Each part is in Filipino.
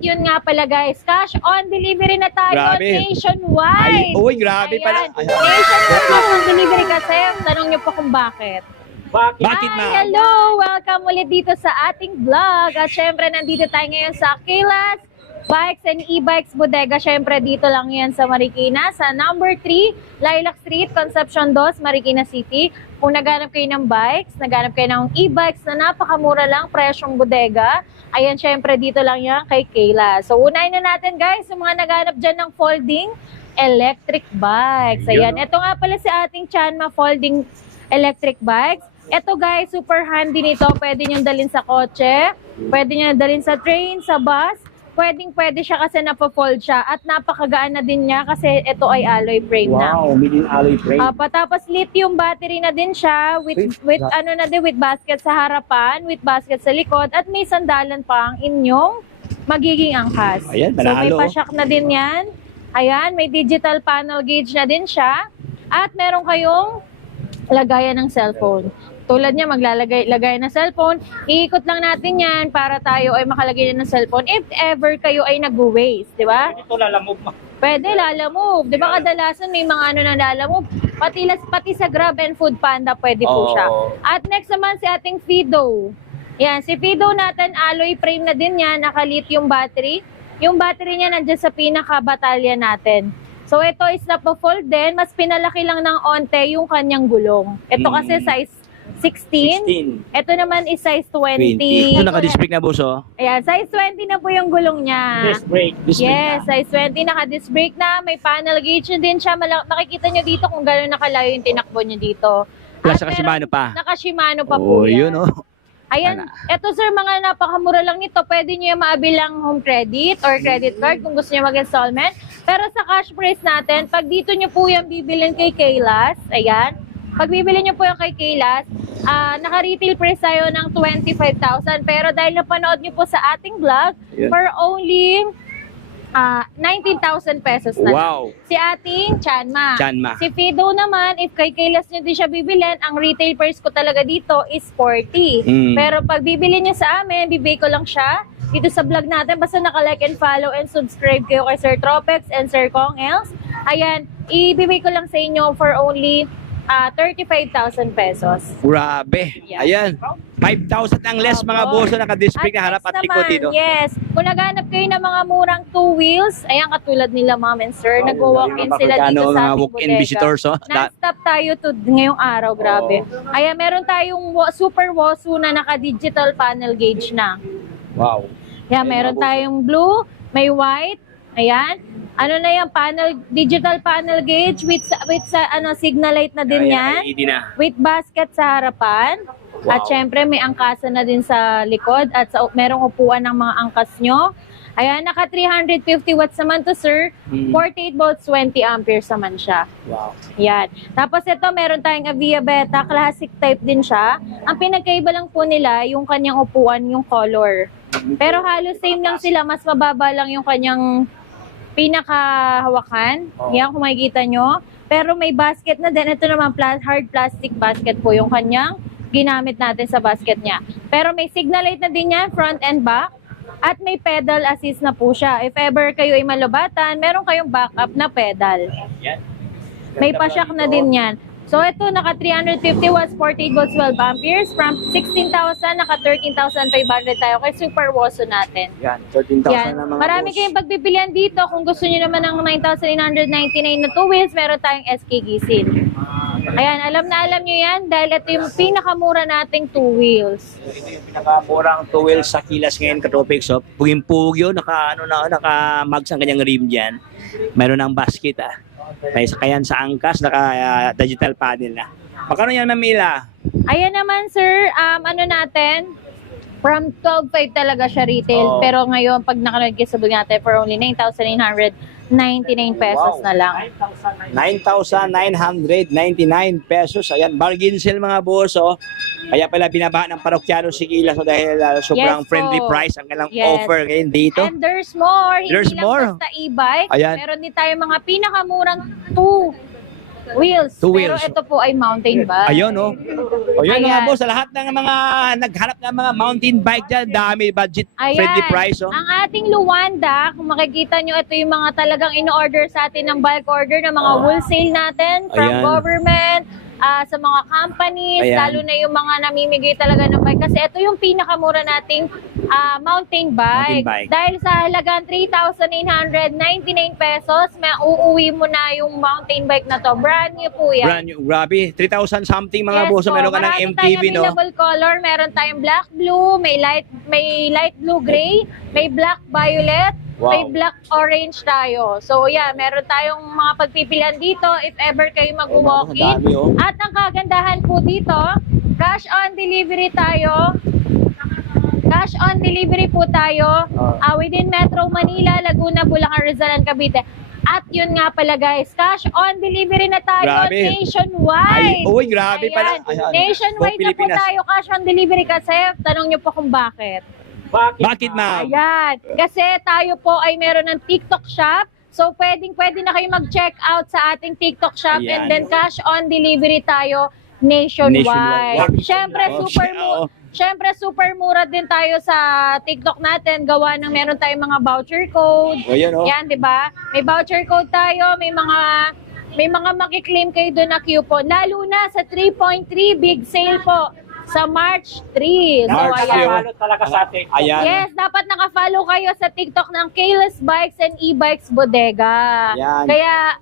yun nga pala guys, cash on delivery na tayo Grabe. nationwide. Uy, grabe pala. Ayan. Nationwide cash on delivery kasi. Tanong niyo po kung bakit. Bakit, Hi, ma'am? hello! Welcome ulit dito sa ating vlog. At syempre, nandito tayo ngayon sa Kayla's Bikes and E-Bikes Bodega. Syempre, dito lang yan sa Marikina, sa number 3, Lilac Street, Concepcion 2, Marikina City. Kung naghanap kayo ng bikes, naghanap kayo ng e-bikes na napakamura lang, presyong bodega, ayan, syempre, dito lang yan kay Kayla. So, unahin na natin, guys, yung mga naghanap dyan ng folding electric bikes. Ayan, ito nga pala si ating Chanma folding electric bikes. Ito guys, super handy nito. Pwede nyo dalhin sa kotse, pwede nyo dalhin sa train, sa bus. Pwede siya kasi napo-fold siya. At napakagaan na din niya kasi ito ay alloy frame na. Wow, made in alloy frame. Tapos lithium battery na din siya with ano na din, with basket sa harapan, with basket sa likod, at may sandalan pa ang inyong magiging angkas. Ayan, So may panalo. pa-shock na din yan. Ayan, may digital panel gauge na din siya. At meron kayong lagayan ng cellphone. Tulad niya, maglalagay ng cellphone, iikot lang natin yan para tayo ay makalagay ng cellphone if ever kayo ay nag-waste, di ba? Ito lalamove mo. Pwede, lalamove. Di ba kadalasan may mga ano na lalamove? Pati sa Grab and Food Panda, pwede po siya. At next naman si ating Fido. Yan, si Fido natin, alloy frame na din yan, naka-lithium battery. Yung battery niya nandiyan sa pinaka-batalya natin. So ito is napo-fold din, mas pinalaki lang ng onte yung kanyang gulong. Ito kasi size 16. Ito naman is size 20. Ito naka-disc brake na, boss, oh. Ayan, size 20 na po yung gulong niya. Disc brake. Yes, size 20, naka-disc brake na, may panel gauge na din siya. Makikita nyo dito kung gano'n nakalayo yung tinakbo nyo dito. Plus, At naka-Shimano pa. Naka-Shimano pa po yan. Yun, oh. Ayan, eto sir, mga napakamura lang nito. Pwede nyo yung maabilang home credit or credit card kung gusto nyo mag-installment. Pero sa cash price natin, pag dito nyo po yung bibilin kay Kayla's, ayan, pag bibili nyo po yung kay Kayla's, naka-retail price tayo ng 25,000. Pero dahil napanood nyo po sa ating vlog, for only 19,000 pesos na. Wow. Si ating Chanma. Chanma. Si Fido naman, if kay Kayla's nyo din siya bibilin, ang retail price ko talaga dito is 40. Pero pag bibili nyo sa amin, bibigay ko lang siya dito sa vlog natin. Basta naka-like and follow and subscribe kayo kay Sir Tropex and Sir Kong Els. Ayan, ibibigay ko lang sa inyo for only 35,000 pesos. Grabe. Yeah. Ayan. 5,000 ang less, mga boss, naka-disc brake na harap at next likod naman, dito. yes, kung naghanap kayo ng mga murang two wheels, ayan, katulad nila ma'am and sir, nag-walk-in sila dito sa ating walk-in bodega. visitors, oh. Non-stop tayo to ngayong araw, grabe. Ayan, meron tayong super Wosu na naka-digital panel gauge na. Wow. Ayan, meron tayong blue, may white, ayan. Ano na yan, digital panel gauge with signal light na din yan. LED na. With basket sa harapan. Wow. At syempre may angkasa na din sa likod at merong upuan ng mga angkas nyo. Ayan, naka 350 watts naman to sir. 48 volts, 20 amperes naman siya. Wow. Yan. Tapos ito, meron tayong Avia Beta, classic type din siya. Ang pinagkaiba lang po nila, yung kanyang upuan, yung color. Pero halos same lang sila, mas mababa lang yung kanyang pinakahawakan. Yan, kung makikita nyo. Pero may basket na din. Ito naman, hard plastic basket po yung kanyang ginamit natin sa basket niya. Pero may signal light na din yan, front and back. At may pedal assist na po siya. If ever kayo ay malubatan, meron kayong backup na pedal. May pa-shock na din yan. So ito, naka 350 watts, 48 volts, 12 amperes. From 16,000, naka 13,500 tayo kay Super Wosu natin. Yan, 13,000 Yan. na mga Marami boss. kayong pagpipilian dito. Kung gusto niyo naman ng 9,999 na two wheels, meron tayong SK Gisin. Ayan, alam na alam nyo yan dahil ito yung pinakamura nating two wheels. Ito yung pinakamurang two wheels sa Kilas ngayon, Katropix. So, puging-pug yun, naka-mags ang kanyang rim dyan. Meron ng basket, May sakayan sa angkas, naka-digital panel na. Magkano yan, Mamila? Ayan naman sir, ano natin, from 12,500 talaga siya retail. Pero ngayon, pag nakalagkisabog natin for only 9,999 pesos na lang. 9,999 pesos. Ayan, bargain sale mga boss, Kaya pala binaba ng parokyano si Kilas dahil sobrang Yes, friendly po. price ang kanilang Yes. offer ngayon dito. And there's more. There's Hindi lang more. basta e-bike. Ayan. Meron din tayo mga pinakamurang two Wheels. Two Pero wheels. ito po ay mountain bike. Ayun, oh. O yun mga Ayan. boss, sa lahat ng mga naghanap ng mga mountain bike dyan, dami budget friendly price. Oh. Ang ating Luanda, kung makikita nyo, ito yung mga talagang in-order sa atin ng bulk order ng mga wholesale natin from Ayan. government, sa mga companies, Ayan. lalo na yung mga namimigay talaga ng bike. Kasi ito yung pinakamura nating mountain bike. Mountain bike. Dahil sa halagang 3,899 pesos, may uuwi mo na yung mountain bike na to. Brand new po yan. Brand new, grabe. 3,000 something mga Yes boss. So, po, meron ka ng marami MTV, tayong no? available color. Meron tayong black blue, may light blue gray, may black violet, Wow. may black orange tayo. So yeah, meron tayong mga pagpipilian dito if ever kayo mag-walk-in. dami, oh. At ang kagandahan po dito, cash on delivery tayo. Cash on delivery po tayo within Metro Manila, Laguna, Bulacan, Rizal, and Cavite. At yun nga pala guys, cash on delivery na tayo Grabe. nationwide. Uy, grabe pala. Ayan. Ayan. Nationwide Buong na po Pilipinas. tayo cash on delivery kasi tanong nyo po kung bakit. Bakit, ma'am? Ayan. Kasi tayo po ay meron ng TikTok shop. So pwede na kayo mag-check out sa ating TikTok shop Ayan. and then cash on delivery tayo nationwide. Nationwide. Siyempre Oh, super oo. Siyempre super mura din tayo sa TikTok natin. Gawa ng meron tayong mga voucher code. O yan, oh. Yan, 'di ba? May voucher code tayo, may mga makiklaim kayo doon na coupon. Lalo na sa 3.3 big sale po sa March 3. So March ayan. 3. Follow talaga sa TikTok. Ayan. Yes, dapat naka-follow kayo sa TikTok ng Kayless Bikes and E-Bikes Bodega. Yan. Kaya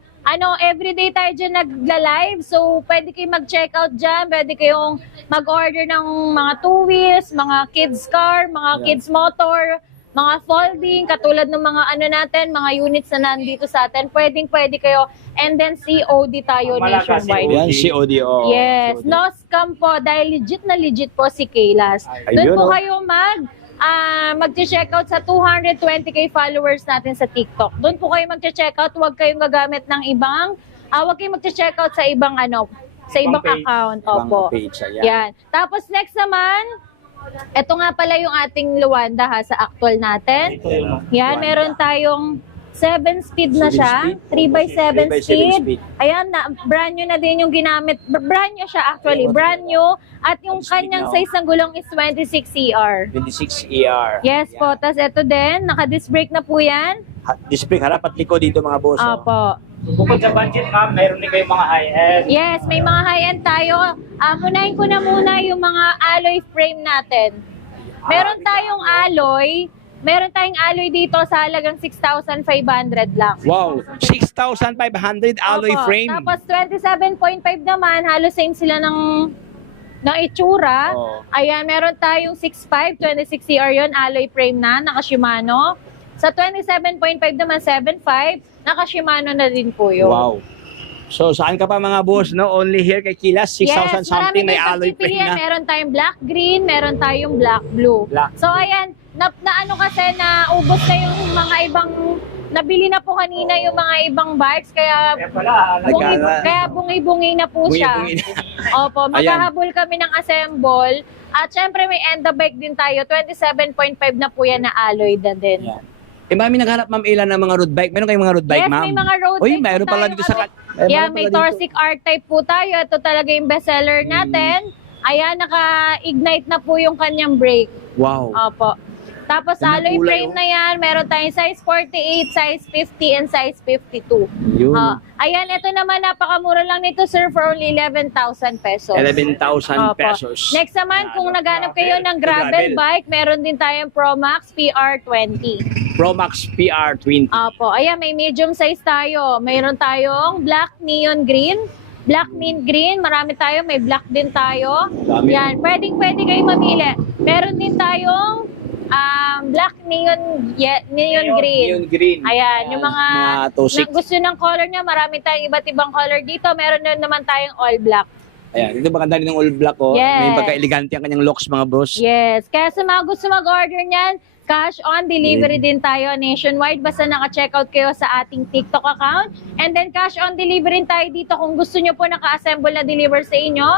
everyday tayo dyan nagla-live. So, pwede kayong mag-check out dyan. Pwede kayong mag-order ng mga two wheels, mga kids car, mga kids motor, mga folding, katulad ng mga mga units na nandito sa atin. Pwede kayo. And then COD tayo Malaga, nationwide. Yan, COD, oh. Yes, COD. no scam po dahil legit po si Kaylas. Ayun, Doon po oh. kayo mag-check out sa 220k followers natin sa TikTok. Doon po kayo mag-check out, huwag kayong gagamit ng huwag kayong mag-check out sa ibang sa ibang page. account. Ibang Opo. page, ayan. Yan. Tapos next naman, ito nga pala yung ating Luanda sa actual natin. Ito yun. Yan, Luanda. meron tayong 7 speed na 7 siya. speed? 3x7 3x7 speed. speed. Ayan, brand new na din yung ginamit. Brand new siya actually. Brand new. At yung Speed kanyang now. size ng gulong is 26 CR. 26 ER. Yes po. Tapos ito din, naka-disc brake na po yan. Display harap at likod dito mga boss. oh. Opo. Bukod sa budget ma'am, mayroon din kayong mga high-end. Yes, may mga high-end tayo. Unahin ko na muna yung mga alloy frame natin. Meron tayong alloy dito sa halagang 6,500 lang. Wow, 6,500 alloy Opo. frame. Tapos 27.5 naman, halos same sila ng itsura. Oo. Ayan, meron tayong 6.5, 26 CR yun, alloy frame na, naka Shimano. Sa 27.5 naman, 7.5, naka Shimano na din po yun. Wow. So saan ka pa mga boss, no? Only here kay Kilas, 6,000 something may alloy frame pagpipilian. na. Meron tayong black green, meron tayong black blue. Black. So ayan, kasi naubos na yung mga ibang, nabili na po kanina yung mga ibang bikes, kaya Kaya pala, bungi-bungi na po siya. Bungi-bungi na. Opo, maghahabol kami ng assemble. At syempre may end bike din tayo, 27.5 na po yan na alloy na din. Yan. Eh, mami naghanap ma'am ilan ng mga road bike. Meron kayong mga road bike, Yes, ma'am? may mga road Uy, bike mayroon po pala tayo, dito sa... Yeah, may Torsic R-Type po tayo. Ito talaga yung bestseller natin. Ayan, naka-ignite na po yung kanyang brake. Wow. Opo. Tapos Ganda alloy kulay, frame na yan. Meron tayong size 48, size 50, and size 52. Yun. Ayan, ito naman napakamura lang nito, sir, for only 11,000 pesos. 11,000 Opo. pesos. Next naman, kung naghanap kayo ng Gravel. gravel bike, meron din tayong Promax PR20. Promax PR20. Opo, ayan, may medium size tayo. Mayroon tayong black neon green, black mint green, marami tayo, may black din tayo. Dami. Yan, pwedeng kayo mamili. Meron din tayong black neon green. Neon green. Ayan, yung mga Tosik. na gusto ng color niya, marami tayong iba't ibang color dito. Meron din naman tayong all black. Ayan, ito maganda rin ng all black, oh. Yes. May pagka-elegante ang kanyang looks, mga boss. Yes, kaya sa mga gusto mag-order niyan, cash on delivery din tayo nationwide. Basta naka-checkout kayo sa ating TikTok account. And then cash on delivery tayo dito kung gusto nyo po naka-assemble na deliver sa inyo.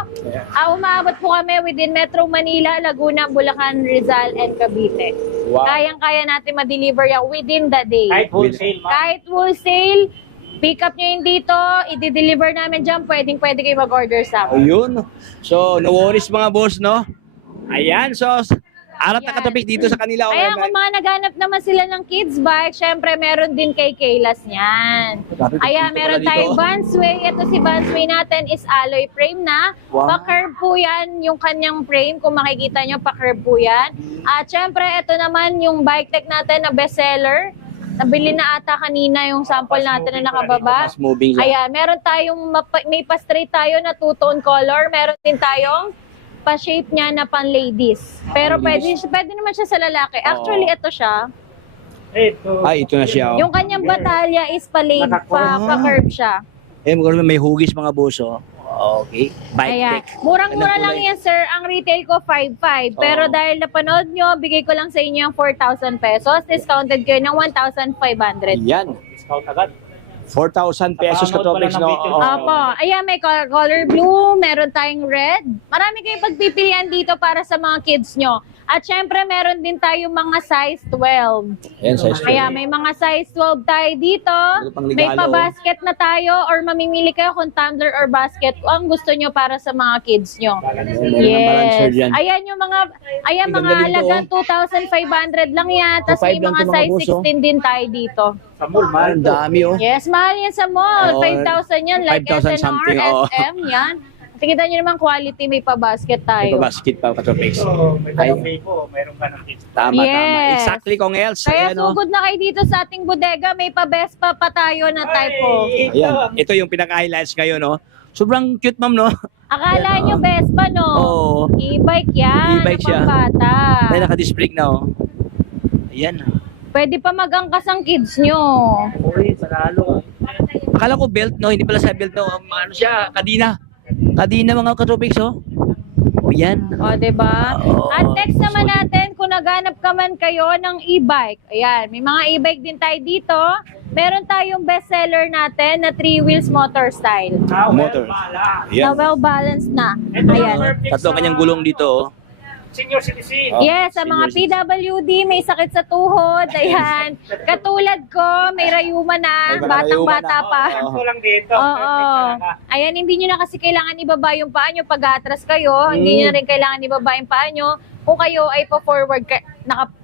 Umaabot po kami within Metro Manila, Laguna, Bulacan, Rizal, and Cavite. Wow. Kayang-kaya natin ma-deliver yan within the day. kahit wholesale ma'am. Kahit wholesale, Pick up nyo yun dito, i-deliver namin dyan, pwede kayo mag-order sa amin. Ayun. So, no worries mga boss, no? Ayan, so, arat na Ayan. katapik dito sa kanila. Kaya kung mga naghanap naman sila ng kids bike, syempre meron din kay Kaylas niyan. Ayan, meron tayong Vansway. Ito si Vansway natin is alloy frame na. Wow. Pa-curve po yan yung kanyang frame. Kung makikita nyo, pa-curve po yan. At syempre, ito naman yung bike tech natin na bestseller. Nabili na ata kanina yung sample natin na nakababa. Fast moving siya. Ayan, meron tayong, may pa-straight tayo na two-tone color. Meron din tayong pa-shape niya na pan-ladies. Pero pwede naman siya sa lalaki. Actually, ito siya. Ito. Ay, ito na siya. Yung kanyang batalya is pa-curve siya. Eh, may hugis mga boss, oh. Okay. Bike Ayan. tech. Murang-mura Anong lang kulay? yan, sir. Ang retail ko, 5,500. Pero Oo. dahil napanood nyo, bigay ko lang sa inyo yung 4,000 pesos. Discounted kayo ng 1,500. Yan. Discount agad. 4,000 pesos Napanood ko katopics, lang ng no? video. Oo. Opo. Ayan, may color blue, meron tayong red. Marami kayong pagpipilian dito para sa mga kids nyo. At syempre, meron din tayong mga size 12. Yan, size Kaya may mga size 12 tayo dito. pang May regalo. pa-basket na tayo or mamimili kayo kung tumbler or basket kung ang gusto nyo para sa mga kids nyo. Meron ng balancer Yes. dyan. Ayan yung mga Ang mga ganda nito, halagang 2,500 lang yan. Tapos 2,500 may mga lang to, mga size boss, oh. 16 din tayo dito. Sa mall, mahal Ang to. dami, oh. Yes, mahal yan sa mall. Oo. 5,000 yan. Like 5,000 SNR, something, oo. SM, yan. Tingnan nyo naman quality, may pa-basket May tayo. basket pa katopics. So, may Ay. palambay po. Meron ka ng kids. Tama, tama. Yes. Exactly, Kong Els. Kaya Ayan, oh. sugod na kayo dito sa ating bodega, may pa-Vespa pa tayo na type po. Ayan. Ito yung pinaka-highlights ngayon, no? Sobrang cute, ma'am, no? Akala Ayan, nyo oh. Vespa, no? Oo. E-bike yan, E-bike na siya. pambata. Ay, naka-disc brake na, oh. Ayan. Pwede pa mag-angkas ang kids nyo. Uy, panalo. Akala ko belt, no? Hindi pala sa belt, no? Ano siya? Kadina. Kadina, mga katopics, oh. O, yan. O, diba? Oo. At next naman natin, kung naghanap ka man kayo ng e-bike. Ayan, may mga e-bike din tayo dito. Meron tayong bestseller natin na 3 wheels motor style. Motor. Na Ayan. well-balanced na. Ito Ayan. perfect Tatlo sa kanyang gulong dito, oh. Senior citizen. Oh, Yes, sa mga senior PWD, may sakit sa tuhod. Ayan. Katulad ko, may rayuma na. May mga rayuma Batang-bata na. pa. Oo. Ito lang dito. Oo. Perfect talaga. Ayan, hindi nyo na kasi kailangan ibaba yung paa nyo pag atras kayo. Hindi nyo na rin kailangan ibaba yung paa nyo. Kung kayo ay pa-forward,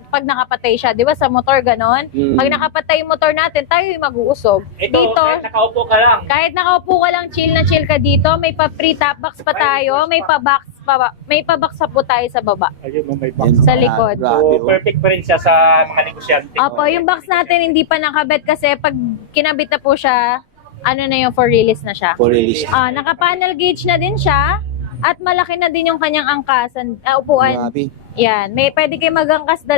pag nakapatay siya, di ba sa motor ganon? Mm. Pag nakapatay yung motor natin, tayo yung mag-uusog. Ito, Dito, kahit nakaupo ka lang. kahit nakaupo ka lang, chill na chill ka dito, may pa-free top box pa tayo, may pa-box pa po tayo sa baba. Ayun, may Yan. Sa likod. Grabe, So, oh. perfect pa rin siya sa mga negosyante. Opo, yung box natin hindi pa nakabit kasi pag kinabit na po siya, ano na yung for release na siya. For release. Naka-panel gauge na din siya at malaki na din yung kanyang angkasan, upuan. Grabe. Yan, may pwede kayo mag-angkas 2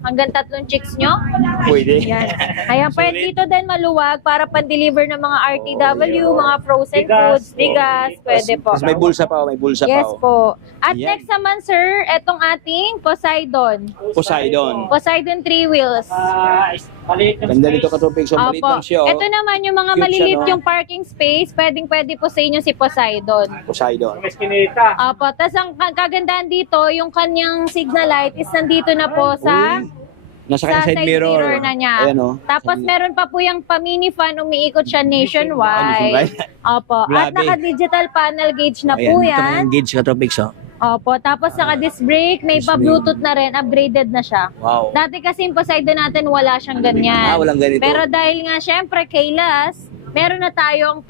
hanggang 3 chicks nyo. Pwede. Yan. Kaya pwede Sulit. dito din maluwag para pan-deliver ng mga RTW, mga frozen Bigas. foods, bigas, pwede po. Tapos may bulsa pa, oh. May bulsa Yes pa, oh. po. At Yan. next naman sir, etong ating Poseidon. Poseidon. Poseidon 3 wheels. Maliit yung Ganda space. nito katopics. So, maliit lang siya, oh. Ito naman yung mga Cute maliliit siya, no? yung parking space, pwede po sa inyo si Poseidon. Poseidon. May skinita. Opo, tas ang kagandahan dito, yung kanyang signal light is nandito na po sa Uy. Nasa kanya side mirror. na niya. Ayan, oh. Tapos meron pa po yung pa-mini fan, umiikot siya nationwide. Opo, at Grabe. naka-digital panel gauge na Ayan, po ito na yan. yung gauge katopics, oh. Opo, tapos naka-disc brake, may Disc pa-bluetooth na rin, upgraded na siya. Wow. Dati kasi yung Poseidon natin wala siyang ganyan. Walang ganito. Pero dahil nga syempre Kaylas, meron na tayong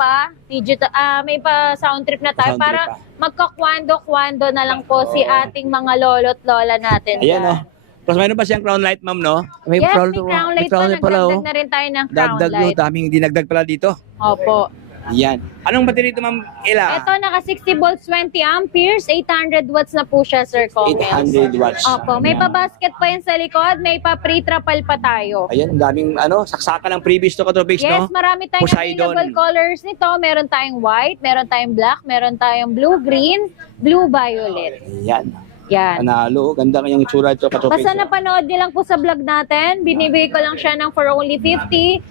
digital, may pa sound trip na tayo Sound trip para pa. magkakwando-kwando na lang po si ating mga lolo't lola natin. Ayan, dyan. oh. Plus mayroon pa siyang crown light, ma'am, no? Yes, may crown light pa. pala, oh. Nagdagdag na rin tayo ng crown Dagdag, light. oh. Daming dinagdag pala dito. Opo. Ayan. Anong battery ito, ma'am? Ila? Ito, naka 60 volts, 20 amperes, 800 watts na po siya, Sir Kong. 800 watts. Opo, may Ayan. pa-basket pa yan sa likod, may pa-pre-trapal pa tayo. Ayan, daming saksakan ng previous to katopics, Yes, no? marami tayong Poseidon. available colors nito. Meron tayong white, meron tayong black, meron tayong blue-green, blue-violet. Ayan. Yan. Panalo. Ganda kanyang itsura ito katopics. Basta napanood niyo lang po sa vlog natin, binibigay ko lang siya ng for only 54,000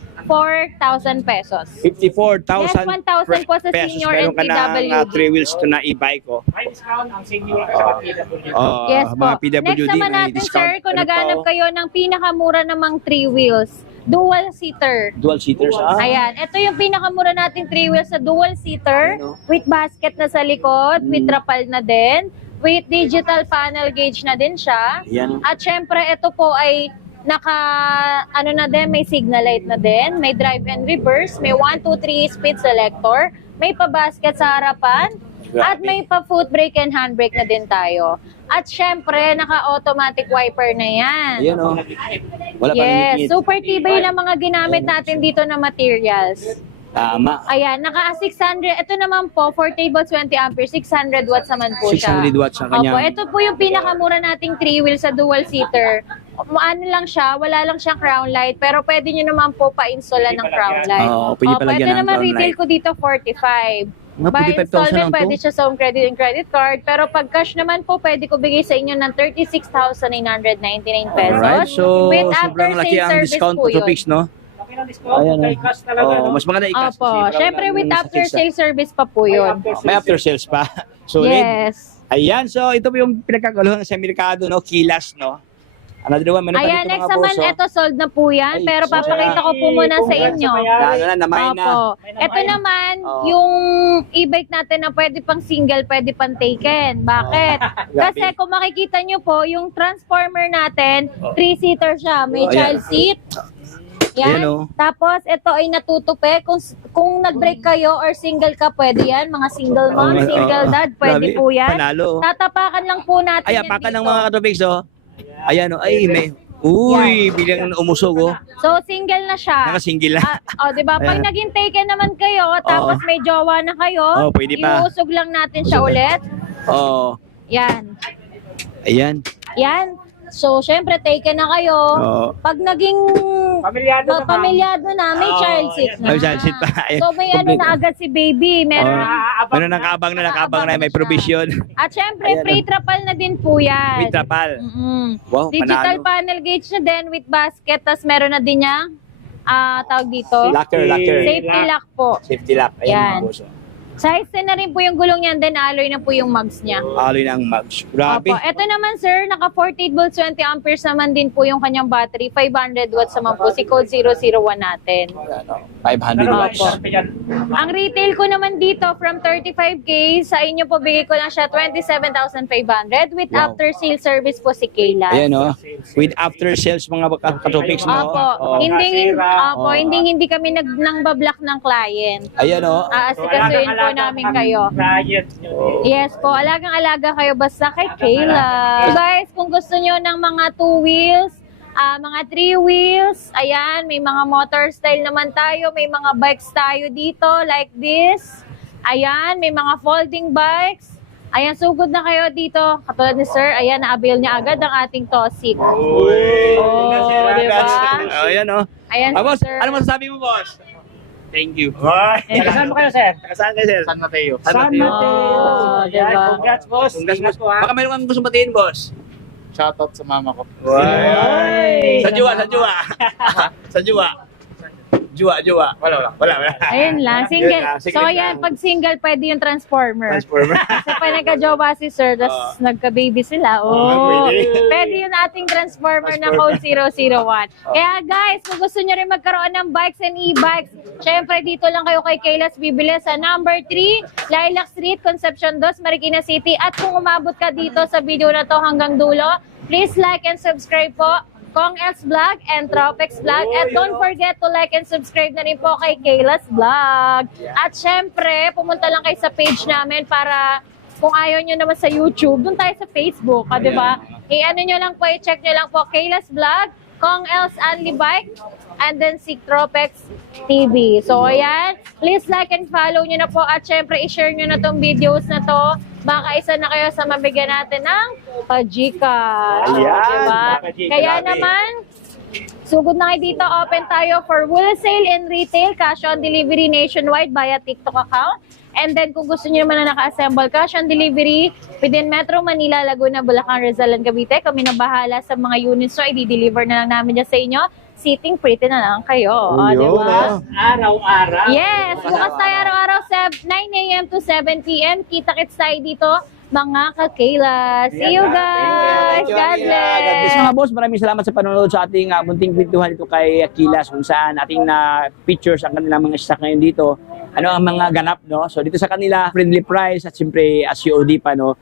pesos. 54,000 Yes, 1,000 po sa pesos. senior Meron ka na NPWD. 3 wheels to na e-bike, oh. May discount ang senior at saka PWD. Yes po. Mga PWD Next naman may natin, discount. sir, kung Ano pa, naghanap oh? kayo ng pinakamura namang 3 wheels. dual-seater. Dual seaters. Ayan, ito yung pinakamura nating 3 wheels sa dual-seater Ano? with basket na sa likod, with trapal na din, with digital panel gauge na din siya. Yan. At syempre, ito po ay na din, may signal light na din, may drive and reverse, may 1, 2, 3 speed selector, may pa-basket sa harapan, at may pa-foot brake and handbrake na din tayo. At syempre, naka-automatic wiper na yan. Ayan o. Wala pang Yes, ngit-ngit. super tibay na mga ginamit natin dito na materials. Tama. Ayan, naka 600, ito naman po, 4 tables, 20 amperes, 600 watts naman po siya. 600 watts ang kanyang. Opo, ito po yung pinakamura nating 3 wheels sa dual seater. Ano lang siya, wala lang siyang crown light, pero pwede nyo naman po pa-installan ng crown light. Oo, pwede Opo, palagyan ito ng naman crown retail light. ko dito 45. Mga By 45,000 installment, lang to? pwede siya sa home credit and credit card. Pero pag cash naman po, pwede ko bigay sa inyo ng 36,999 pesos. Alright, so with sobrang laki after-sale ang service discount po to yun. fix, no? Okay lang discount. Ayan Kay o. cash talaga. no? Mas maganda i-cash. Opo, kasi syempre parang with nasa after fix, sale service pa po yun. May after sales pa. Solid. Yes. Ayan, so ito po yung pinagkakaluhan sa merkado, no? Kilas, no? Another one, meron pa Ayan, dito next mga naman, boss, oh. ito sold na po yan. Ay, Pero sold papakita ko po muna sa inyo. Lalo na, namay na. Opo. Ito naman, Oo. yung e-bike natin na pwede pang single, pwede pang taken. Bakit? Kasi kung makikita nyo po, yung transformer natin, 3-seater siya. May Oh, ayan. child seat. Yan. Ayan, oh. Tapos, ito ay natutupi. Kung nag-break kayo or single ka, pwede yan. Mga single mom, Oo, single oo. dad, pwede Grabe, po yan. Panalo. oh. Tatapakan lang po natin Ay, yan apakan ng dito. mga katopics, oh. Ayan, oh. Ay, may... Uy, bilang umusog, oh. So, single na siya. Nakasinggil lang. Di ba? Pag Ayan. naging taken naman kayo, tapos may jowa na kayo, pwede pa. iuusog lang natin siya ulit. Oo. Yan. Ayan. Yan. So, syempre, taken na kayo. Oo. Pag naging Pamilyado naman. pamilyado na, may Oo, child seat na. May child seat pa. Ayan. So, may ano na agad si baby. Meron Oo. na. Meron nakabang na, may siya. provision. At syempre, Ayan, free trapal na din po yan. May trapal. Mm-mm. Wow, Digital panalo. panel gauge na din with basket. Tapos meron na din niya, tawag dito, Locker. safety lock po. Safety lock. Ayan, Yan. mga boss. oh. Size 10 na rin po yung gulong niyan, then alloy na po yung mugs niya. Aloy ng mugs. Grabe. Opo. Ito naman sir, naka 48 volts 20 amperes naman din po yung kanyang battery. 500 watts naman po si code 001 natin. Ano, 500 Opo. watts. Ang retail ko naman dito from 35k, sa inyo po bigay ko lang siya 27,500 with Wow. after sale service po si Kayla. Ayan, oh. With after sales mga katopics, no? Opo. Oh. Hindi kami nang bablock ng client. Ayan, oh. Aasikasuhin po namin kayo. Yes po, alagang-alaga kayo basta kay Kayla. So guys, kung gusto nyo ng mga 2 wheels, mga 3 wheels, ayan, may mga motor style naman tayo, may mga bikes tayo dito like this. Ayan, may mga folding bikes. Ayan, sugod na kayo dito. Katulad ni Sir, ayan, na-avail niya agad ang ating Tosik. Oh, diba? Ayan, oh. Ayan, Ah, boss, Sir. ano masasabi mo, boss? Thank you. Saan mo kayo, sir? Saan kayo, sir? San Mateo. San Mateo. Oh, diba? Congrats, boss. Congrats, po, ha. Baka meron kang gusto batiin, boss. Shoutout sa mama ko. Ay. Sa juwa. Sa juwa. Juwa. Wala. Ayun lang, single. Yun lang, single So lang. yan, pag single, pwede yung transformer. Transformer. Kasi pa nagka-jowa si Sir, tapos nagka-baby sila. Pwede yung ating transformer na code 001. Kaya guys, kung gusto nyo rin magkaroon ng bikes and e-bikes, syempre dito lang kayo kay Kayla's bibili sa number 3, Lilac Street, Concepcion 2, Marikina City. At kung umabot ka dito sa video na to hanggang dulo, please like and subscribe po Kong Els Vlog and Tropex Vlog. At don't forget to like and subscribe na rin po kay Kayla's Vlog. At syempre, pumunta lang kayo sa page namin para kung ayaw nyo naman sa YouTube, dun tayo sa Facebook, di ba? I-ano nyo lang po, i-check nyo lang po Kayla's Vlog, Kong Els Only Bike, and then si Tropex TV. So, ayan. Please like and follow nyo na po. At syempre, i-share nyo na tong videos na to. Baka isa na kayo sa mabigyan natin ng pajika. Ayan, Diba? pajika, Kaya grabe. naman, sugod na kayo dito. Open tayo for wholesale and retail. Cash on delivery nationwide via TikTok account. And then, kung gusto nyo naman na naka-assemble cash on delivery within Metro Manila, Laguna, Bulacan, Rizal, and Cavite, kami na bahala sa mga units. So, i-deliver na lang namin dyan sa inyo. Sitting pretty na lang kayo. Diba? Araw-araw. Yes, bukas tayo araw-araw 9 a.m. to 7 p.m. Kita-kits tayo dito mga ka-Kayla. See you guys! God bless! Mga boss, maraming salamat sa panonood sa ating munting kwentuhan dito kay Kilas kung saan ating na pictures ang kanilang mga stock ngayon dito. Ano ang mga ganap, no? So dito sa kanila, friendly price at siyempre COD pa, no?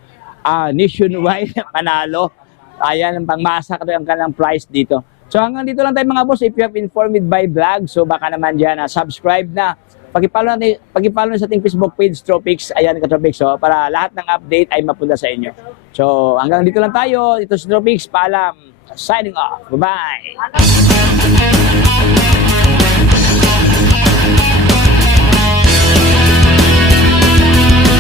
Nationwide, panalo. Ayan, ang pangmasa ka ang kanilang price dito. So hanggang dito lang tayo mga boss. If you have informed by vlog, so baka naman dyan subscribe na. Pag-follow na sa ating Facebook page, Tropics, ayan ka Tropics, so, para lahat ng update ay mapunta sa inyo. So hanggang dito lang tayo. Ito si Tropics, paalam. Signing off. Bye-bye.